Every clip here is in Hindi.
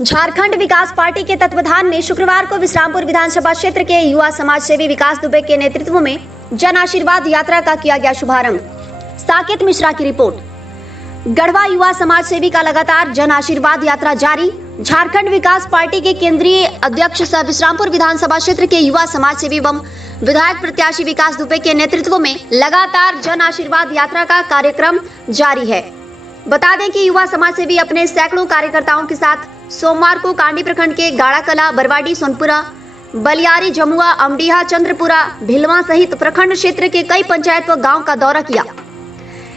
झारखंड विकास पार्टी के तत्वाधान में शुक्रवार को विश्रामपुर विधानसभा क्षेत्र के युवा समाज सेवी विकास दुबे के नेतृत्व में जन आशीर्वाद यात्रा का किया गया शुभारंभ। साकेत मिश्रा की रिपोर्ट। गढ़वा युवा समाज सेवी का लगातार जन आशीर्वाद यात्रा जारी। झारखंड विकास पार्टी के केंद्रीय अध्यक्ष सह विश्रामपुर विधानसभा क्षेत्र के युवा समाज सेवी एवं विधायक प्रत्याशी विकास दुबे के नेतृत्व में लगातार जन आशीर्वाद यात्रा का कार्यक्रम जारी है। बता दें कि युवा समाज सेवी अपने सैकड़ों कार्यकर्ताओं के साथ सोमवार को कांडी प्रखंड के गाड़ाकला, बरवाडी, सोनपुरा, बलियारी, जमुआ, अमडीहा, चंद्रपुरा, भिलवा सहित प्रखंड क्षेत्र के कई पंचायत व गांव का दौरा किया।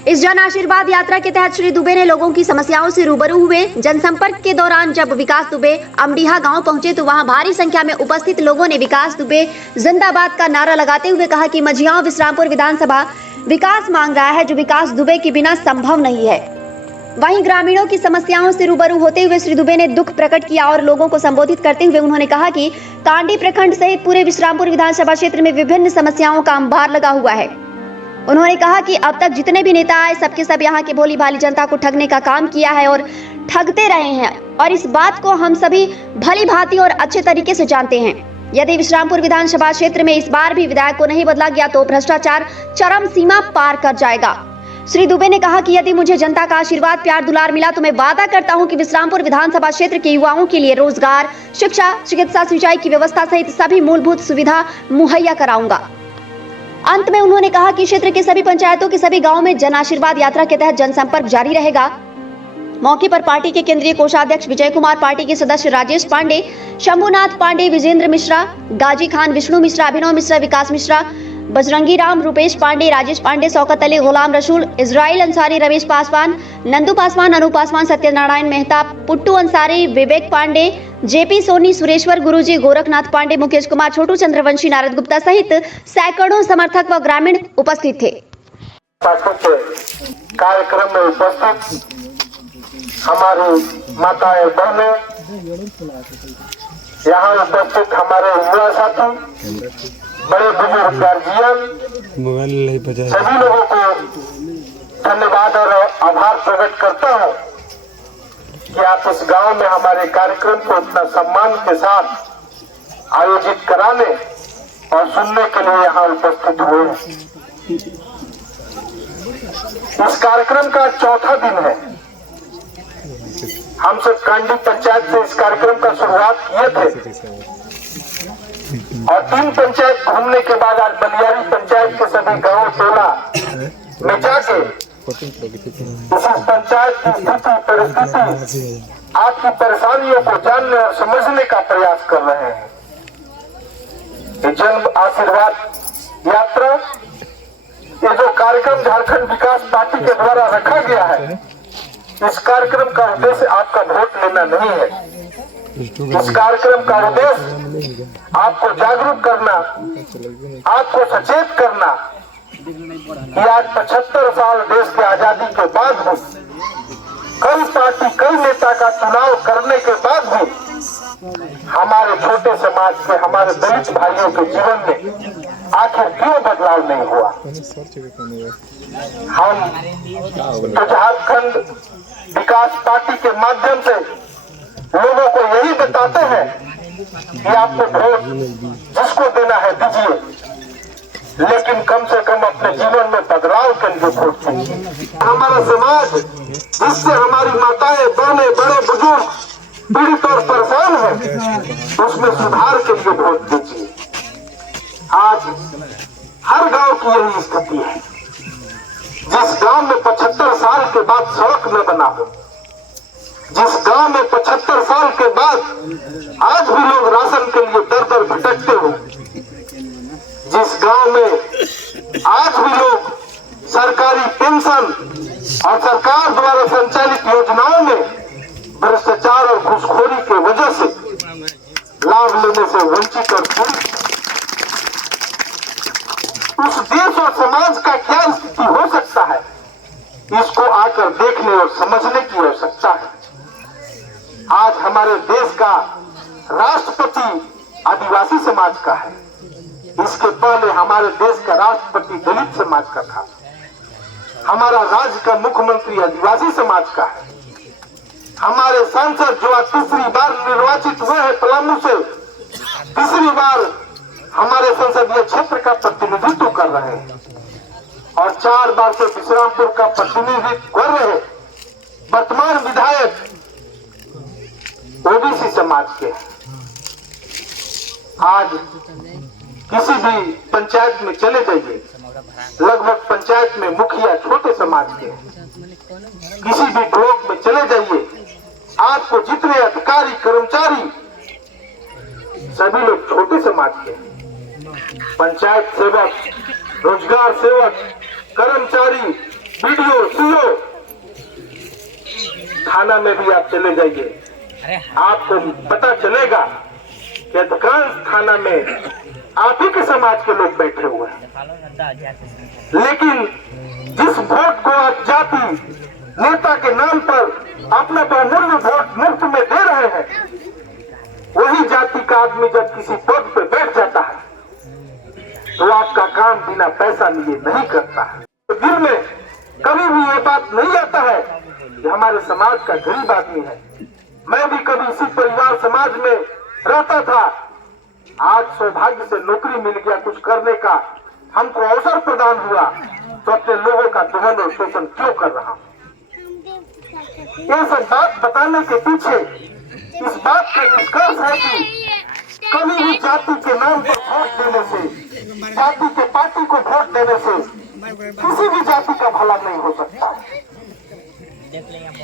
इस जन आशीर्वाद यात्रा के तहत श्री दुबे ने लोगों की समस्याओं से रूबरू हुए। जनसंपर्क के दौरान जब विकास दुबे अमडीहा गांव पहुंचे तो वहां भारी संख्या में उपस्थित लोगों ने विकास दुबे जिंदाबाद का नारा लगाते हुए कहा कि मझियाओं विश्रामपुर विधानसभा विकास मांग रहा है, जो विकास दुबे के बिना संभव नहीं है। वहीं ग्रामीणों की समस्याओं से रूबरू होते हुए श्री दुबे ने दुख प्रकट किया और लोगों को संबोधित करते हुए उन्होंने कहा कि कांडी प्रखंड सहित पूरे विश्रामपुर विधानसभा क्षेत्र में विभिन्न समस्याओं का अंबार लगा हुआ है। उन्होंने कहा कि अब तक जितने भी नेता आए सबके सब यहाँ के भोली भाली जनता को ठगने का काम किया है और ठगते रहे हैं, और इस बात को हम सभी भली भांति और अच्छे तरीके से जानते हैं। यदि विश्रामपुर विधानसभा क्षेत्र में इस बार भी विधायक को नहीं बदला गया तो भ्रष्टाचार चरम सीमा पार कर जाएगा। श्री दुबे ने कहा कि यदि मुझे जनता का आशीर्वाद, प्यार, दुलार मिला तो मैं वादा करता हूं कि विश्रामपुर विधानसभा क्षेत्र के युवाओं के लिए रोजगार, शिक्षा, चिकित्सा, सिंचाई की व्यवस्था सहित सभी मूलभूत सुविधा मुहैया कराऊंगा। अंत में उन्होंने कहा कि क्षेत्र के सभी पंचायतों के सभी गांवों में जन आशीर्वाद यात्रा के तहत जनसंपर्क जारी रहेगा। मौके पर पार्टी के केंद्रीय कोषाध्यक्ष विजय कुमार, पार्टी के सदस्य राजेश पांडे, शंभुनाथ पांडे, विजेंद्र मिश्रा, गाजी खान, विष्णु मिश्रा, अभिनव मिश्रा, विकास मिश्रा, बजरंगी राम, रुपेश पांडे, राजेश पांडे, शौकत अली, गुलाम रसूल, इजराइल अंसारी, रमेश पासवान, नंदू पासवान, अनु पासवान, सत्यनारायण मेहता, पुट्टू अंसारी, विवेक पांडे, जेपी सोनी, सुरेश्वर गुरुजी, गोरखनाथ पांडे, मुकेश कुमार, छोटू चंद्रवंशी, नारद गुप्ता सहित सैकड़ों समर्थक व ग्रामीण उपस्थित थे। कार्यक्रम में उपस्थित हमारी माताएं, बहनें, यहाँ उपस्थित हमारे युवा साथी, बड़े बुजुर्ग, गार्जियन, सभी लोगों को धन्यवाद और आभार प्रकट करता हूँ कि आप इस गांव में हमारे कार्यक्रम को इतना सम्मान के साथ आयोजित कराने और सुनने के लिए यहाँ उपस्थित हुए। इस कार्यक्रम का चौथा दिन है। हम सब कांडी पंचायत से इस कार्यक्रम का शुरुआत किए थे और 3 पंचायत घूमने के बाद आज बलियारी पंचायत के सभी गांव टोला में जाके इस पंचायत की स्थिति, परिस्थिति, आपकी परेशानियों को जानने और समझने का प्रयास कर रहे हैं। ये जन आशीर्वाद यात्रा, ये जो कार्यक्रम झारखंड विकास पार्टी के द्वारा रखा गया है, इस कार्यक्रम का उद्देश्य आपका वोट लेना नहीं है। इस कार्यक्रम का उद्देश्य आपको जागरूक करना, आपको सचेत करना कि आज 75 साल देश की आजादी के बाद भी, कई पार्टी, कई नेता का चुनाव करने के बाद भी हमारे छोटे समाज के, हमारे दलित भाइयों के जीवन में आखिर क्यों बदलाव नहीं हुआ। हम तो झारखंड विकास पार्टी के माध्यम से लोगों को यही बताते हैं कि आपको वोट जिसको देना है दीजिए, लेकिन कम से कम अपने जीवन में बदलाव के लिए वोट दीजिए। हमारा समाज जिससे हमारी माताएं, बहनें, बड़े बुजुर्ग पीड़ित और परेशान है, उसमें सुधार के लिए वोट दीजिए। आज हर गांव की यही स्थिति है। जिस गांव में 75 साल के बाद सड़क न बना हो, जिस गांव में 75 साल के बाद आज भी लोग राशन के लिए दर दर भटकते हो, जिस गांव में आज भी लोग सरकारी पेंशन और सरकार द्वारा संचालित योजनाओं में भ्रष्टाचार और घूसखोरी की वजह से लाभ लेने से वंचित और पीड़ित, उस देश और समाज का क्या स्थिति हो सकता है, इसको आकर देखने और समझने की आवश्यकता है। आज हमारे देश का राष्ट्रपति आदिवासी समाज का है। इसके पहले हमारे देश का राष्ट्रपति दलित समाज का था। हमारा राज्य का मुख्यमंत्री आदिवासी समाज का है। हमारे सांसद जो आज तीसरी बार निर्वाचित हुए हैं पलामू से, तीसरी बार हमारे संसदीय क्षेत्र का प्रतिनिधित्व कर रहे हैं और 4 बार से विश्रामपुर का प्रतिनिधित्व कर रहे वर्तमान विधायक ओबीसी समाज के। आज किसी भी पंचायत में चले जाइए, लगभग पंचायत में मुखिया छोटे समाज के, किसी भी ब्लॉक में चले जाइए, आपको जितने अधिकारी कर्मचारी सभी लोग छोटे समाज के, पंचायत सेवक, रोजगार सेवक, कर्मचारी, बीडीओ, सीओ, थाना में भी आप चले जाइए, आपको पता चलेगा कि अधिकांश थाना में आप ही के समाज के लोग बैठे हुए हैं। लेकिन जिस वोट को आप जाति नेता के नाम पर अपना बहुमूल्य वोट मुफ्त में दे रहे हैं, वही जाति का आदमी जब किसी पद पे बैठ जाता है तो आपका काम बिना पैसा लिए नहीं करता है। तो दिल में कभी भी ये बात नहीं आता है कि हमारे समाज का गरीब आदमी है। मैं भी कभी इसी परिवार समाज में रहता था, आज सौभाग्य से नौकरी मिल गया, कुछ करने का हमको अवसर प्रदान हुआ, तो अपने लोगों का दोहन और शोषण क्यों कर रहा हूँ? ये सब बात बताने के पीछे इस बात का निष्कर्ष है कि कभी भी जाति के नाम पर वोट देने से, जाति के पार्टी को वोट देने से किसी भी जाति का भला नहीं हो सकता।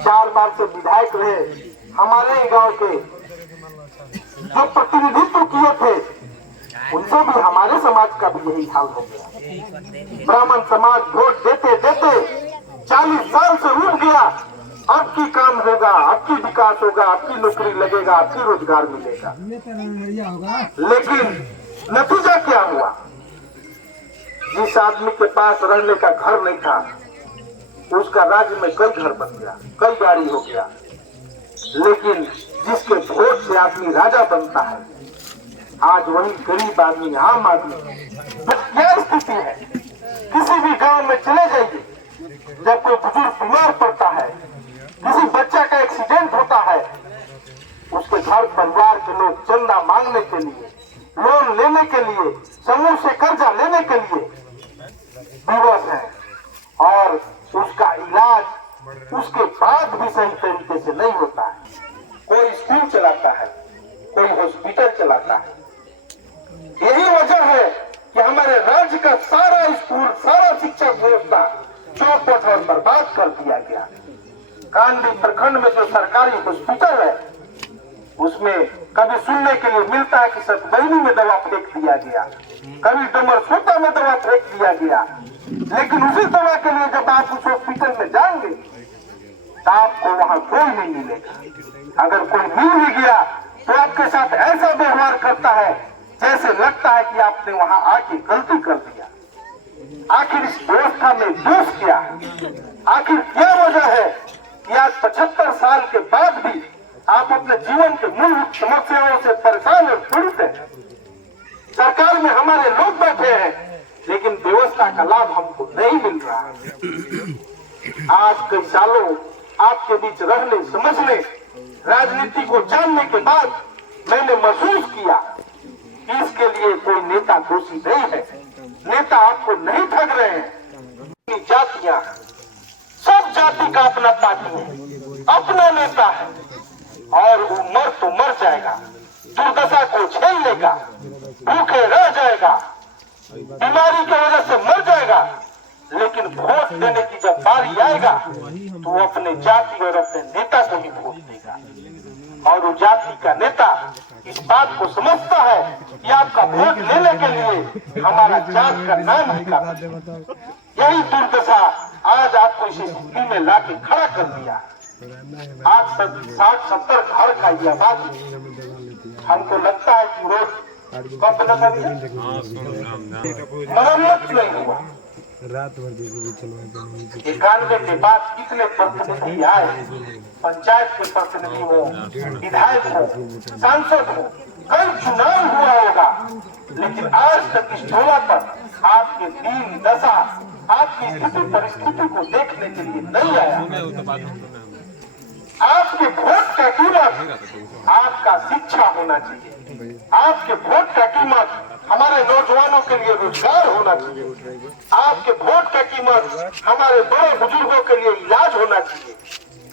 4 बार से विधायक रहे हमारे गांव के, जो प्रतिनिधित्व किए थे उनसे भी हमारे समाज का भी यही हाल हो गया। ब्राह्मण समाज वोट देते देते 40 साल से उठ गया, अब की काम होगा, अब की विकास होगा, अब की नौकरी लगेगा, अब की रोजगार मिलेगा। लेकिन नतीजा क्या हुआ? जिस आदमी के पास रहने का घर नहीं था, उसका राज्य में कई घर बन गया, कई गाड़ी हो गया। लेकिन जिसके वोट से आदमी राजा बनता है, आज वही गरीब आदमी, आम आदमी। क्या स्थिति है? किसी भी गांव में चले जाइए, जब कोई बुजुर्ग बीमार पड़ता है, किसी बच्चा का एक्सीडेंट होता है, उसके घर परिवार के लोग चंदा मांगने के लिए, लोन लेने के लिए, समूह से कर्जा लेने के लिए विवश है और उसका इलाज उसके बाद भी सही तरीके से नहीं होता है। कोई स्कूल चलाता है, कोई हॉस्पिटल चलाता है। यही वजह है कि हमारे राज्य का सारा स्कूल, सारा शिक्षा व्यवस्था चौपट और बर्बाद कर दिया गया। कांडी प्रखंड में जो सरकारी हॉस्पिटल है, उसमें कभी सुनने के लिए मिलता है कि सतबैनी में दवा फेंक दिया गया, कभी डमरसोता में दवा फेंक दिया गया। लेकिन उसी दवा के लिए जब आप उस हॉस्पिटल में जाएंगे तो आपको वहां कोई नहीं मिलेगा। अगर कोई मिल भी गया तो आपके साथ ऐसा व्यवहार करता है जैसे लगता है कि आपने वहां आके गलती कर दिया। आखिर इस व्यवस्था में दोष क्या है? आखिर क्या वजह है कि आज 75 साल के बाद भी आप अपने जीवन के मूलभूत समस्याओं से परेशान और पीड़ित हैं? सरकार में हमारे लोग बैठे हैं, लेकिन व्यवस्था का लाभ हमको नहीं मिल रहा है। आज कई सालों आपके बीच रहने, समझने, राजनीति को जानने के बाद मैंने महसूस किया कि इसके लिए कोई नेता दोषी नहीं है। नेता आपको नहीं ठग रहे हैं। जातियां, सब जाति का अपना पार्टी है, अपना नेता है और वो मर तो मर जाएगा, दुर्दशा को झेल लेगा, भूखे रह जाएगा, बीमारी की वजह से मर जाएगा। लेकिन वोट देने की जब बारी आएगा तो वो अपने जाति और अपने नेता को ही वोट देगा। और वो जाति का नेता इस बात को समझता है कि आपका वोट लेने के लिए हमारा जात का नाम ही काफी। यही दुर्दशा आज आपको इस स्थिति में लाके खड़ा कर दिया। आज 60-70 घर का ये आबादी, हमको लगता है कि रोड कब लगेगा, मरम्मत नहीं हुआ। 91 के बाद कितने प्रतिनिधि आए, पंचायत के प्रतिनिधि हो, विधायक हो, सांसद हो, कई चुनाव हुआ होगा, लेकिन आज तक इस टोला पर आपके दीन दशा, आपकी स्थिति परिस्थिति को देखने के लिए नहीं आया। आपके वोट का कीमत आपका शिक्षा होना चाहिए। आपके वोट का कीमत हमारे नौजवानों के लिए रोजगार होना चाहिए। आपके वोट का कीमत हमारे बड़े बुजुर्गों के लिए इलाज होना चाहिए।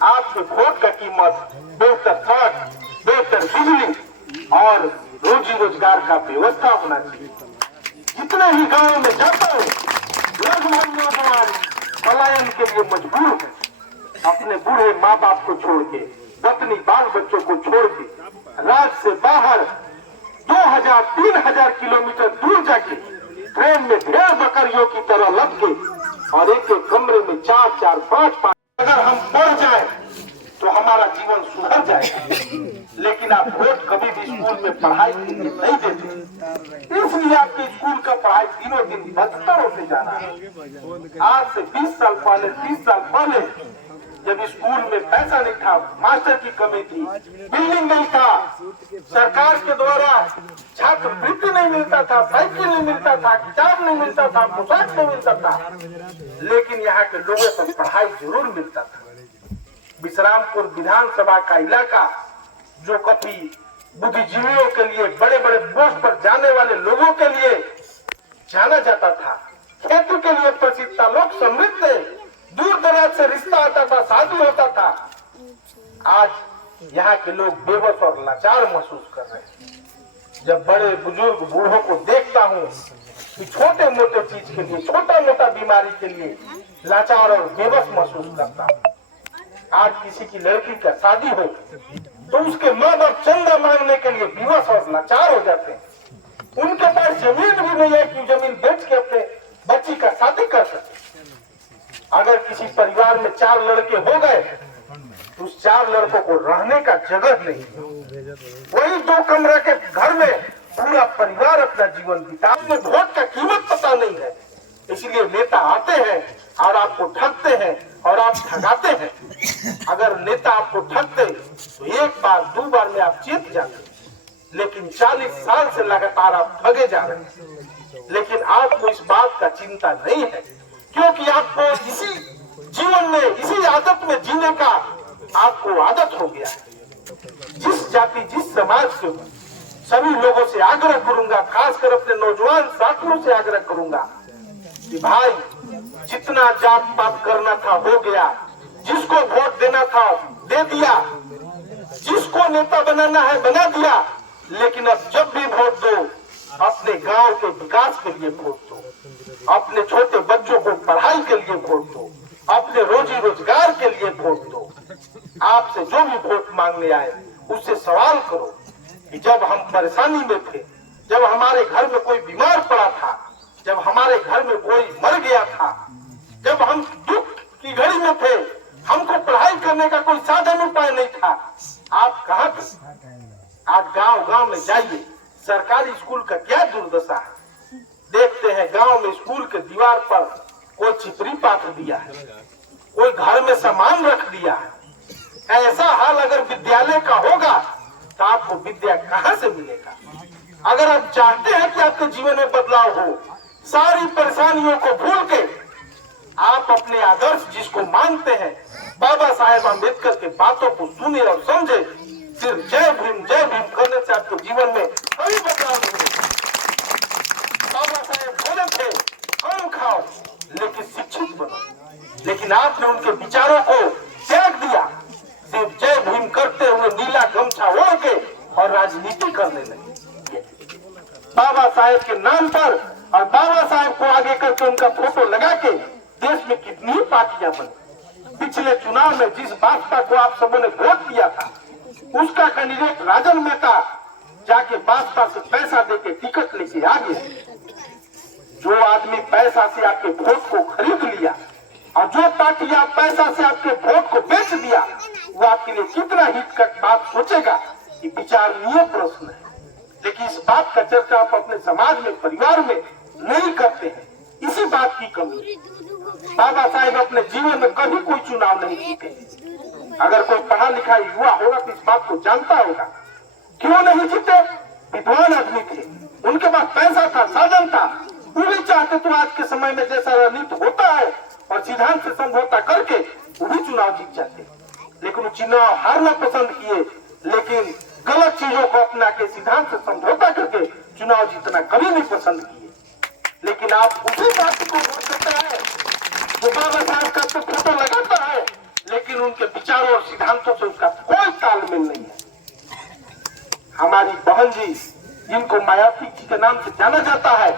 आपके वोट का कीमत बेहतर सड़क, बेहतर बिजली और रोजी रोजगार का व्यवस्था होना चाहिए। जितने ही गांवों में जाता हूँ, लगभग नौजवान पलायन के लिए मजबूर है। अपने बूढ़े माँ बाप को छोड़ के, पत्नी बाल बच्चों को छोड़ के, राज्य से बाहर 2000-3000 किलोमीटर दूर जाके ट्रेन में भेड़ बकरियों की तरह लग के और एक एक कमरे में 4-4, 5-5 अगर हम पढ़ जाए तो हमारा जीवन सुधर जाएगा। लेकिन आप वोट कभी भी स्कूल में पढ़ाई के लिए नहीं देते, इसलिए आपके स्कूल का पढ़ाई दिनों दिन बदतर होते जा रहा है। आज से 20 साल पहले, 30 साल पहले जब स्कूल में पैसा नहीं था, मास्टर की कमी थी, बिल्डिंग नहीं था, सरकार के द्वारा छात्रवृत्ति नहीं मिलता था, साइकिल नहीं मिलता था, किताब नहीं मिलता था, पोशाक नहीं मिलता था, लेकिन यहाँ के लोगों को पढ़ाई जरूर मिलता था। विश्रामपुर विधानसभा का इलाका जो कभी बुद्धिजीवियों के लिए, बड़े बड़े पोस्ट पर जाने वाले लोगों के लिए जाना जाता था, खेती के लिए प्रसिद्ध था, लोग समृद्ध थे, दूर दराज से रिश्ता आता था, शादी होता था। आज यहाँ के लोग बेबस और लाचार महसूस कर रहे हैं। जब बड़े बुजुर्ग बूढ़ों को देखता हूँ कि छोटे मोटे चीज के लिए, छोटा मोटा बीमारी के लिए लाचार और बेबस महसूस करता हूँ। आज किसी की लड़की का शादी हो तो उसके माँ बाप चंदा मांगने के लिए विवश और लाचार हो जाते हैं। उनके पास जमीन भी नहीं है कि जमीन बेच के अपने बच्ची का शादी कर सके। अगर किसी परिवार में 4 लड़के हो गए तो उस 4 लड़कों को रहने का जगह नहीं है। वही 2 कमरे के घर में पूरा परिवार अपना जीवन बिता। अपने वोट का कीमत पता नहीं है, इसलिए नेता आते हैं और आपको ठगते हैं और आप ठगाते हैं। अगर नेता आपको ठगते तो 1 बार 2 बार में आप जीत जाते, लेकिन 40 साल से लगातार आप ठगे जा रहे हैं। लेकिन आपको इस बात का चिंता नहीं है, क्योंकि आपको इसी जीवन में, इसी आदत में जीने का आपको आदत हो गया है। जिस जाति, जिस समाज के सभी लोगों से आग्रह करूंगा, खासकर अपने नौजवान साथियों से आग्रह करूंगा कि भाई जितना जात पात करना था हो गया, जिसको वोट देना था दे दिया, जिसको नेता बनाना है बना दिया, लेकिन अब जब भी वोट दो अपने गांव के विकास के लिए वोट दो, अपने छोटे बच्चों को पढ़ाई के लिए वोट दो, अपने रोजी रोजगार के लिए वोट दो। आपसे जो भी वोट मांगने आए उससे सवाल करो कि जब हम परेशानी में थे, जब हमारे घर में कोई बीमार पड़ा था, जब हमारे घर में कोई मर गया था, जब हम दुख की घड़ी में थे, हमको पढ़ाई करने का कोई साधन उपाय नहीं था, आप कहाँ थे? आज गांव-गांव में जाइए, सरकारी स्कूल का क्या दुर्दशा है। देखते हैं गांव में स्कूल के दीवार पर कोई चिपरी पाथ दिया है, कोई घर में सामान रख दिया है। ऐसा हाल अगर विद्यालय का होगा तो आपको विद्या कहाँ से मिलेगा? अगर आप चाहते हैं कि आपके जीवन में बदलाव हो, सारी परेशानियों को भूल के आप अपने आदर्श जिसको मानते हैं, बाबा साहेब अम्बेडकर के बातों को सुने और समझे। सिर्फ जय भीम करने से आपके जीवन में कोई बदलाव नहीं होगा। बाबा साहेब बोले थे कम खाओ लेकिन शिक्षित बनो, लेकिन आपने उनके विचारों को त्याग दिया। सिर्फ जय भीम करते हुए नीला गमछा ओढ़ के और राजनीति करने लगे। बाबा साहेब के नाम पर और बाबा साहेब को आगे करके उनका फोटो लगा के देश में कितनी पार्टियां बनी। पिछले चुनाव में जिस भाजपा को आप सबों ने वोट दिया था, उसका कैंडिडेट राजन मेहता जाके भाजपा से पैसा देके टिकट लेके आ गया। जो आदमी पैसा से आपके वोट को खरीद लिया और जो पार्टी आप पैसा से आपके वोट को बेच दिया, वो आपके लिए कितना हित का बात सोचेगा, ये विचारणीय प्रश्न है। लेकिन इस बात का चर्चा आप अपने समाज में, परिवार में नहीं करते हैं। इसी बात की कमी। बाबा साहेब अपने जीवन में कभी कोई चुनाव नहीं जीते। अगर कोई पढ़ा लिखा युवा होगा तो इस बात को जानता होगा। क्यों नहीं जीते? विद्वान आदमी थे, उनके पास पैसा था, साधन था। वो भी चाहते तो आज के समय में जैसा रणनीति होता है और सिद्धांत से समझौता करके वो भी चुनाव जीत जाते। लेकिन वो चुनाव हारना पसंद किए, लेकिन गलत चीजों को अपना के सिद्धांत से समझौता करके चुनाव जीतना कभी नहीं पसंद किए। लेकिन आप उसी पार्टी को वोट देते हैं जो बाबा साहब का तो फोटो लगाता है, लेकिन उनके विचारों और सिद्धांतों से उसका कोई तालमेल नहीं है। हमारी बहन जी जिनको मायावती जी के नाम से जाना जाता है,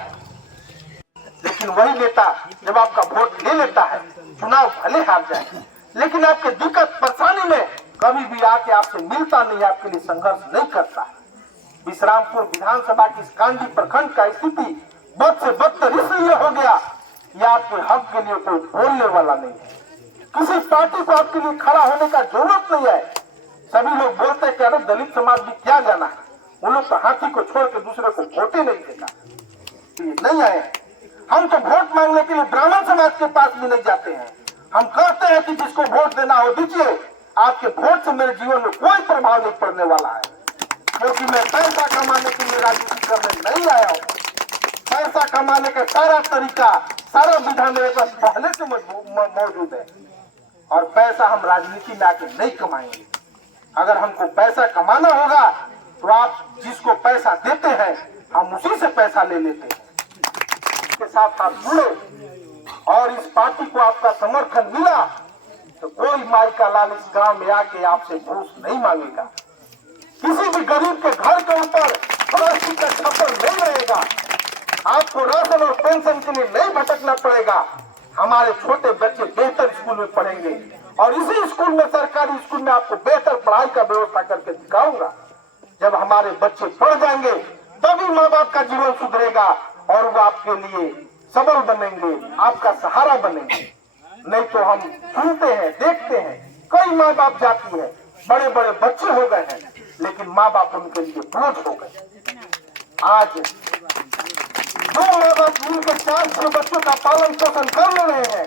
लेकिन वही नेता जब आपका वोट ले लेता है, चुनाव भले हार जाए, लेकिन आपके दिक्कत परेशानी में कभी भी आके आपसे मिलता नहीं, आपके लिए संघर्ष नहीं करता। विश्रामपुर विधानसभा की इस कांडी प्रखंड का स्थिति बद से बदतर इसलिए हो गया कि आपके हक के लिए कोई बोलने वाला नहीं है। किसी पार्टी को आपके लिए खड़ा होने का जरूरत नहीं है। सभी लोग बोलते हैं कि अरे दलित समाज भी क्या जाना है, वो लोग तो हाथी को छोड़ के दूसरे को वोट ही नहीं देगा, नहीं आए। हम तो वोट मांगने के लिए ब्राह्मण समाज के पास भी नहीं जाते हैं। हम कहते हैं कि जिसको वोट देना हो दीजिए, आपके वोट से मेरे जीवन में कोई प्रभाव नहीं पड़ने वाला है, क्योंकि मैं पैसा कमाने के लिए राजनीति करने नहीं आया हूँ। पैसा कमाने का सारा तरीका, सारा विधान मेरे पास पहले से मौजूद है, और पैसा हम राजनीति में आके नहीं कमाएंगे। अगर हमको पैसा कमाना होगा तो आप जिसको पैसा देते हैं हम उसी से पैसा ले लेते हैं। इसके साथ आप जुड़े और इस पार्टी को आपका समर्थन मिला तो कोई माई का लाल इस गांव में आके आपसे घूस नहीं मांगेगा। किसी भी गरीब के घर के ऊपर प्लास्टिक का छप्पर नहीं रहेगा। आपको राशन और पेंशन के लिए नहीं भटकना पड़ेगा। हमारे छोटे बच्चे बेहतर स्कूल में पढ़ेंगे और इसी स्कूल में, सरकारी स्कूल में आपको बेहतर पढ़ाई का व्यवस्था करके दिखाऊंगा। जब हमारे बच्चे पढ़ जाएंगे तभी माँ बाप का जीवन सुधरेगा और वो आपके लिए सबल बनेंगे, आपका सहारा बनेंगे। नहीं तो हम सुनते हैं, देखते हैं, कई माँ बाप जाती है, बड़े बड़े बच्चे हो गए हैं, लेकिन माँ बाप उनके लिए बोझ हो गए। आज दो माँ बाप मिलकर 4-6 बच्चों का पालन पोषण कर ले रहे हैं,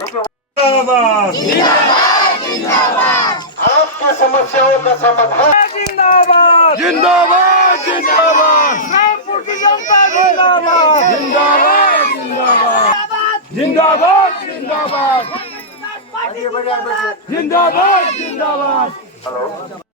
लेकिन आपके समस्याओं का समाधान जिंदाबाद जिंदाबाद जिंदाबाद रामपुर की जनता जिंदाबाद जिंदाबाद जिंदाबाद जिंदाबाद जिंदाबाद जिंदाबाद जिंदाबाद। हेलो।